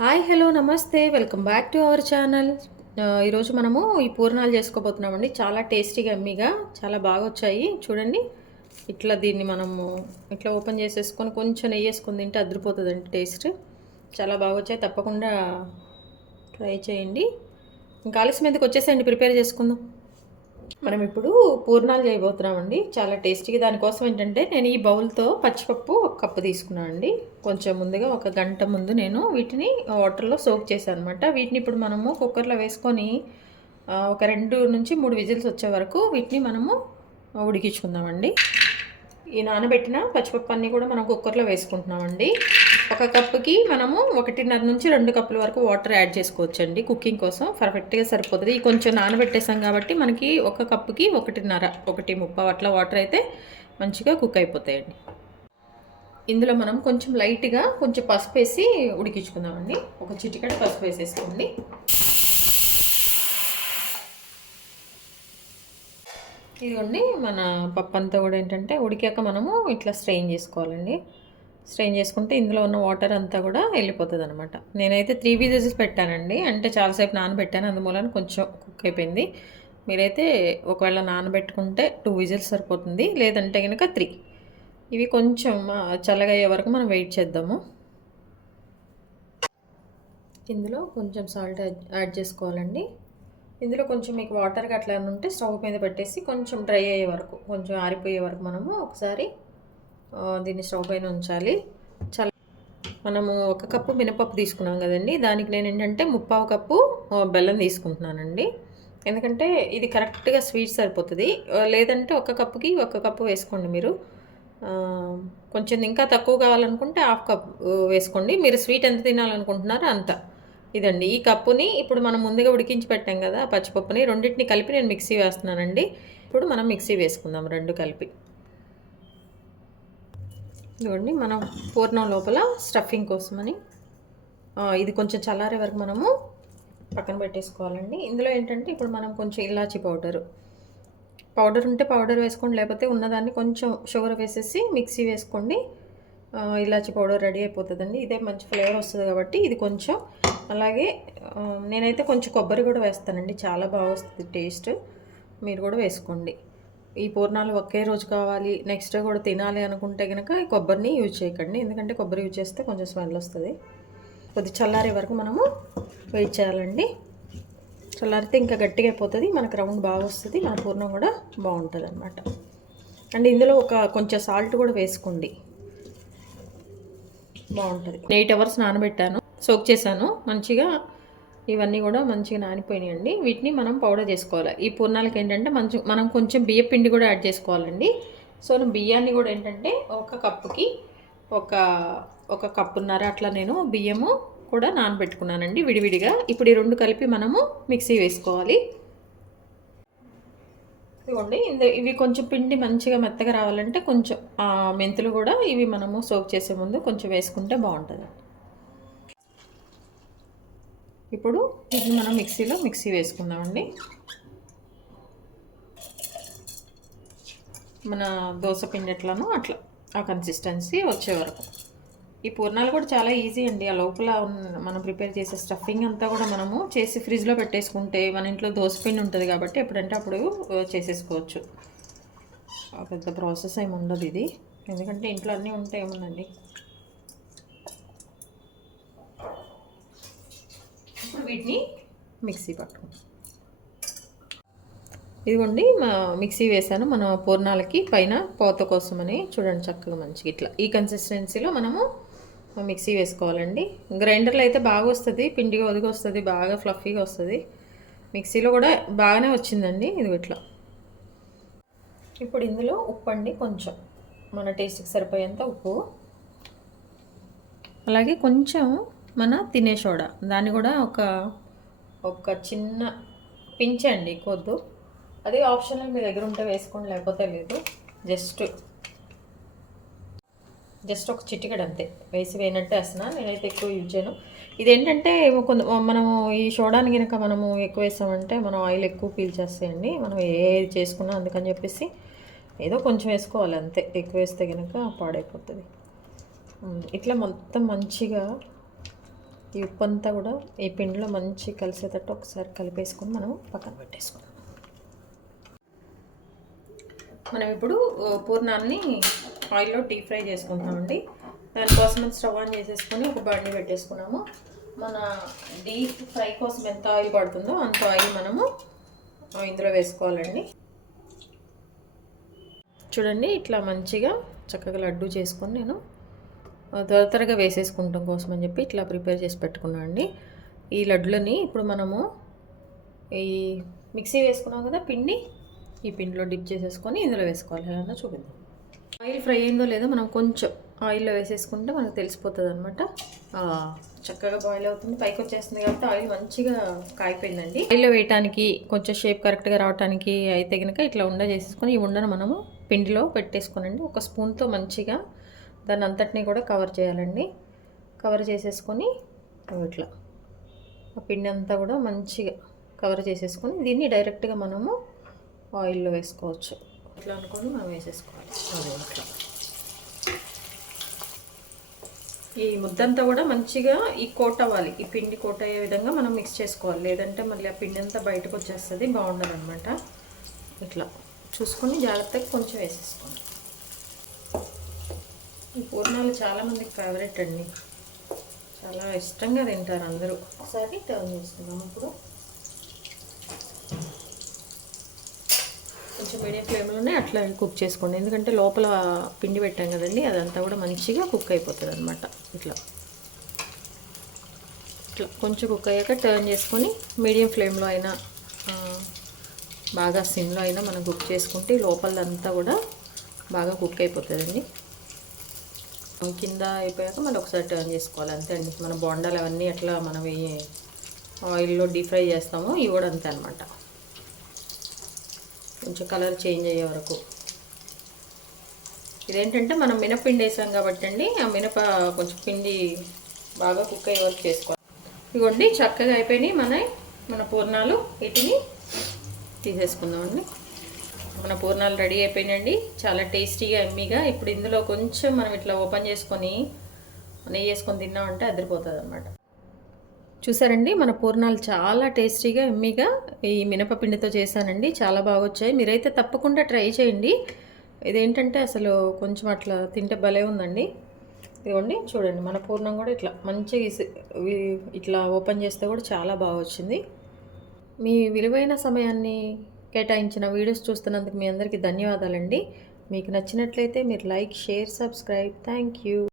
Hi hello నమస్తే welcome back to our channel. ఈరోజు మనము ఈ పూర్ణాలు చేసుకోబోతున్నామండి. చాలా టేస్టీగా ఎమ్మీగా చాలా బాగా వచ్చాయి చూడండి. ఇట్లా దీన్ని మనము ఇట్లా ఓపెన్ చేసేసుకొని కొంచెం నెయ్యి వేసుకొని తింటే అదిరిపోతుందండి టేస్ట్. చాలా బాగా వచ్చాయి, తప్పకుండా ట్రై చేయండి. ఇంకా ఆలస్యం మీదకి వచ్చేసేయండి, ప్రిపేర్ చేసుకుందాం. మనం ఇప్పుడు పూర్ణాలు చేయబోతున్నామండి, చాలా టేస్టీగా. దానికోసం ఏంటంటే నేను ఈ బౌల్తో పచ్చిపప్పు ఒక కప్పు తీసుకున్నాను అండి. కొంచెం ముందుగా ఒక గంట ముందు నేను వీటిని వాటర్లో సోక్ చేశాను అనమాట. వీటిని ఇప్పుడు మనము కుక్కర్లో వేసుకొని ఒక 2 నుంచి 3 విజిల్స్ వచ్చే వరకు వీటిని మనము ఉడికించుకుందామండి. ఈ నానబెట్టిన పచ్చిపప్పు అన్నీ కూడా మనం కుక్కర్లో వేసుకుంటున్నామండి. ఒక కప్పుకి మనము 1.5 నుంచి 2 కప్పుల వరకు వాటర్ యాడ్ చేసుకోవచ్చండి. కుకింగ్ కోసం పర్ఫెక్ట్గా సరిపోతుంది. కొంచెం నానబెట్టేసాం కాబట్టి మనకి ఒక కప్పుకి 1.5, 1.30 అట్లా వాటర్ అయితే మంచిగా కుక్ అయిపోతాయండి. ఇందులో మనం కొంచెం లైట్గా కొంచెం పసుపు వేసి ఉడికించుకుందామండి. ఒక చిటికెడు పసుపు వేసేసుకోండి. ఇదిగోండి, మన పప్పు అంతా కూడా ఏంటంటే ఉడికాక మనము ఇట్లా స్ట్రెయిన్ చేసుకోవాలండి. స్ట్రెయిన్ చేసుకుంటే ఇందులో ఉన్న వాటర్ అంతా కూడా వెళ్ళిపోతుంది అనమాట. నేనైతే 3 విజిల్స్ పెట్టానండి, అంటే చాలాసేపు నానబెట్టాను, అందువలన కొంచెం కుక్ అయిపోయింది. మీరైతే ఒకవేళ నానబెట్టుకుంటే 2 విజిల్స్ సరిపోతుంది, లేదంటే కనుక 3. ఇవి కొంచెం చల్లగా అయ్యే వరకు మనం వెయిట్ చేద్దాము. ఇందులో కొంచెం సాల్ట్ యాడ్ చేసుకోవాలండి. ఇందులో కొంచెం మీకు వాటర్గా అట్లా ఉంటే స్టవ్ మీద పెట్టేసి కొంచెం డ్రై అయ్యే వరకు, కొంచెం ఆరిపోయే వరకు మనము ఒకసారి దీన్ని స్టవ్ పైన ఉంచాలి. మనము 1 కప్పు మినపప్పు తీసుకున్నాం కదండి, దానికి నేను ఏంటంటే 3/4 కప్పు బెల్లం తీసుకుంటున్నానండి. ఎందుకంటే ఇది కరెక్ట్గా స్వీట్ సరిపోతుంది. లేదంటే 1 కప్పుకి 1 కప్పు వేసుకోండి మీరు. కొంచెం ఇంకా తక్కువ కావాలనుకుంటే 1/2 కప్ వేసుకోండి. మీరు స్వీట్ ఎంత తినాలనుకుంటున్నారో అంత. ఇదండి, ఈ కప్పుని ఇప్పుడు మనం ముందుగా ఉడికించి పెట్టాం కదా పచ్చిపప్పుని, రెండింటిని కలిపి నేను మిక్సీ వేస్తున్నానండి. ఇప్పుడు మనం మిక్సీ వేసుకుందాం 2 కలిపి. ఇదిగోండి, మనం పూర్ణం లోపల స్టఫింగ్ కోసమని ఇది కొంచెం చల్లారే వరకు మనము పక్కన పెట్టేసుకోవాలండి. ఇందులో ఏంటంటే ఇప్పుడు మనం కొంచెం ఇలాచీ పౌడర్ ఉంటే పౌడర్ వేసుకోండి, లేకపోతే ఉన్నదాన్ని కొంచెం షుగర్ వేసేసి మిక్సీ వేసుకోండి. ఇలాచీ పౌడర్ రెడీ అయిపోతుందండి. ఇదే మంచి ఫ్లేవర్ వస్తుంది కాబట్టి ఇది కొంచెం. అలాగే నేనైతే కొంచెం కొబ్బరి కూడా వేస్తానండి, చాలా బాగా వస్తుంది టేస్ట్. మీరు కూడా వేసుకోండి. ఈ పూర్ణాలు ఒకే రోజు కావాలి, నెక్స్ట్ డే కూడా తినాలి అనుకుంటే కనుక ఈ కొబ్బరిని యూజ్ చేయకండి, ఎందుకంటే కొబ్బరి యూజ్ చేస్తే కొంచెం స్మెల్ వస్తుంది. కొద్ది చల్లారే వరకు మనము వెయిట్ చేయాలండి. చల్లారితే ఇంకా గట్టిగా అయిపోతుంది, మనకు రౌండ్ బాగా వస్తుంది, మన పూర్ణం కూడా బాగుంటుంది అనమాట. అండ్ ఇందులో కొంచెం సాల్ట్ కూడా వేసుకోండి, బాగుంటుంది. 8 అవర్స్ నానబెట్టాను, సోక్ చేశాను మంచిగా. ఇవన్నీ కూడా మంచిగా నానిపోయినాయండి. వీటిని మనం పౌడర్ చేసుకోవాలి. ఈ పూర్ణాలకి ఏంటంటే మనం కొంచెం బియ్య పిండి కూడా యాడ్ చేసుకోవాలండి. సో బియ్యాన్ని కూడా ఏంటంటే 1 కప్పుకి ఒక కప్పున్నర అట్లా నేను బియ్యము కూడా నానబెట్టుకున్నానండి విడివిడిగా. ఇప్పుడు ఈ 2 కలిపి మనము మిక్సీ వేసుకోవాలి. ఇదిగోండి, ఇవి కొంచెం పిండి మంచిగా మెత్తగా రావాలంటే కొంచెం మెంతులు కూడా ఇవి మనము సోక్ చేసే ముందు కొంచెం వేసుకుంటే బాగుంటుంది. ఇప్పుడు ఇది మనం మిక్సీ వేసుకుందామండి. మన దోశ పిండి ఎట్లానో అట్లా ఆ కన్సిస్టెన్సీ వచ్చే వరకు. ఈ పూర్ణాలు కూడా చాలా ఈజీ అండి. ఆ లోపల మనం ప్రిపేర్ చేసే స్టఫింగ్ అంతా కూడా మనము చేసి ఫ్రిడ్జ్లో పెట్టేసుకుంటే, మన ఇంట్లో దోశ పిండి ఉంటుంది కాబట్టి ఎప్పుడంటే అప్పుడు చేసేసుకోవచ్చు. పెద్ద ప్రాసెస్ ఏమి ఉండదు ఇది, ఎందుకంటే ఇంట్లో అన్నీ ఉంటాయి ఏముందండి. ఇప్పుడు వీటిని మిక్సీ పట్టుకుంటాం. ఇదిగోండి, మిక్సీ వేసాను మన పూర్ణాలకి పైన పోత కోసమని. చూడండి చక్కగా మంచిగా ఇట్లా ఈ కన్సిస్టెన్సీలో మనము మిక్సీ వేసుకోవాలండి. గ్రైండర్లో అయితే బాగా వస్తుంది, పిండిగా ఒదిగి వస్తుంది, బాగా ఫ్లఫీగా వస్తుంది. మిక్సీలో కూడా బాగానే వచ్చిందండి ఇది ఇట్లా. ఇప్పుడు ఇందులో ఉప్పు అండి, కొంచెం మన టేస్ట్కి సరిపోయేంత ఉప్పు, అలాగే కొంచెం మన తినే సోడా, దాన్ని కూడా ఒక చిన్న పించండి, కొద్దు. అది ఆప్షనల్, మీ దగ్గర ఉంటే వేసుకోండి, లేకపోతే లేదు. జస్ట్ ఒక చిటికెడు అంతే వేసి వేయనట్టే వేస్తున్నాను. నేనైతే ఎక్కువ యూజ్ చేయను. ఇదేంటంటే మనము ఈ సోడాని కనుక మనము ఎక్కువ వేసామంటే మనం ఆయిల్ ఎక్కువ పీల్చేస్తాయండి, మనం ఏది చేసుకున్నా. అందుకని చెప్పేసి ఏదో కొంచెం వేసుకోవాలి అంతే, ఎక్కువ వేస్తే కనుక పాడైపోతుంది. ఇట్లా మొత్తం మంచిగా ఈ ఉప్పు అంతా కూడా ఈ పిండిలో మంచి కలిసేటట్టు ఒకసారి కలిపేసుకొని మనం పక్కన పెట్టేసుకుందాం. మనం ఇప్పుడు పూర్ణాన్ని ఆయిల్లో డీప్ ఫ్రై చేసుకుంటామండి. దానికోసం స్టవ్ ఆన్ చేసేసుకొని ఒక బండి పెట్టేసుకున్నాము. మన డీప్ ఫ్రై కోసం ఎంత ఆయిల్ పడుతుందో అంత ఆయిల్ మనము ఇందులో వేసుకోవాలండి. చూడండి, ఇట్లా మంచిగా చక్కగా లడ్డు చేసుకొని నేను త్వరగా వేసేసుకుంటాం కోసం అని చెప్పి ఇట్లా ప్రిపేర్ చేసి పెట్టుకున్నాను అండి. ఈ లడ్డులని ఇప్పుడు మనము ఈ మిక్సీ వేసుకున్నాం కదా పిండి, ఈ పిండిలో డిప్ చేసేసుకొని ఇందులో వేసుకోవాలి. ఏమన్నా చూపిద్దాం. ఆయిల్ ఫ్రై అయిందో లేదో మనం కొంచెం ఆయిల్లో వేసేసుకుంటే మనకు తెలిసిపోతుంది అనమాట. చక్కగా బాయిల్ అవుతుంది, పైకి వచ్చేస్తుంది కాబట్టి ఆయిల్ మంచిగా కాయిపోయిందండి. ఆయిల్లో వేయటానికి కొంచెం షేప్ కరెక్ట్గా రావడానికి అయితే కనుక ఇట్లా ఉండ చేసేసుకొని ఈ ఉండను మనము పిండిలో పెట్టేసుకోనండి. ఒక స్పూన్తో మంచిగా దాన్ని అంతటినీ కూడా కవర్ చేయాలండి. కవర్ చేసేసుకొని ఇట్లా ఆ పిండి అంతా కూడా మంచిగా కవర్ చేసేసుకొని దీన్ని డైరెక్ట్గా మనము ఆయిల్లో వేసుకోవచ్చు. ఇట్లా అనుకొని మనం వేసేసుకోవాలి. అదే ఇట్లా ఈ ముద్దంతా కూడా మంచిగా ఈ కోట్ అవ్వాలి, ఈ పిండి కోట్ అయ్యే విధంగా మనం మిక్స్ చేసుకోవాలి. లేదంటే మళ్ళీ ఆ పిండి అంతా బయటకు వచ్చేస్తుంది, బాగుండదు అనమాట. ఇట్లా చూసుకొని జాగ్రత్తగా కొంచెం వేసేసుకోండి. ఈ పూర్ణాలు చాలామందికి ఫేవరెట్ అండి, చాలా ఇష్టంగా తింటారు అందరూ. ఒకసారి టర్న్ చేసుకుందాం. ఇప్పుడు కొంచెం మీడియం ఫ్లేమ్లోనే అట్లా కుక్ చేసుకోండి, ఎందుకంటే లోపల పిండి పెట్టాం కదండి, అదంతా కూడా మంచిగా కుక్ అయిపోతుంది అనమాట. ఇట్లా ఇట్లా కొంచెం కుక్ అయ్యాక టర్న్ చేసుకొని మీడియం ఫ్లేమ్లో అయినా బాగా సిమ్లో అయినా మనం కుక్ చేసుకుంటే లోపలంతా కూడా బాగా కుక్ అయిపోతుందండి. కింద అయిపోయాక మళ్ళీ ఒకసారి టర్న్ చేసుకోవాలి, అంతే అండి. మన బొండాలు అవన్నీ ఎట్లా మనం ఆయిల్లో డీప్ ఫ్రై చేస్తామో ఇవి కూడా అంతే అనమాట. కొంచెం కలర్ చేంజ్ అయ్యే వరకు. ఇదేంటంటే మనం మినపిండి వేసాం కాబట్టి అండి, ఆ మినప కొంచెం పిండి బాగా కుక్ అయ్యే వరకు చేసుకోవాలి. ఇవ్వండి, చక్కగా అయిపోయినాయి మన పూర్ణాలు. వీటిని తీసేసుకుందామండి. మన పూర్ణాలు రెడీ అయిపోయినాయండి, చాలా టేస్టీగా ఎమ్మీగా. ఇప్పుడు ఇందులో కొంచెం మనం ఇట్లా ఓపెన్ చేసుకొని నెయ్యి వేసుకొని తిన్నామంటే అదిరిపోతుంది అనమాట. చూసారండి, మన పూర్ణాలు చాలా టేస్టీగా ఎమ్మీగా ఈ మినపపిండితో చేశానండి, చాలా బాగా వచ్చాయి. మీరైతే తప్పకుండా ట్రై చేయండి. ఇదేంటంటే అసలు కొంచెం అట్లా తింటే భలే ఉందండి. ఇదిగోండి చూడండి, మన పూర్ణం కూడా ఇట్లా మంచిగా ఇట్లా ఓపెన్ చేస్తే కూడా చాలా బాగా వచ్చింది. మీ విలువైన సమయాన్ని కేటాయించిన వీడియోస్ చూస్తున్నందుకు మీ అందరికీ ధన్యవాదాలండి. మీకు నచ్చినట్లయితే మీరు like, share, subscribe. Thank you.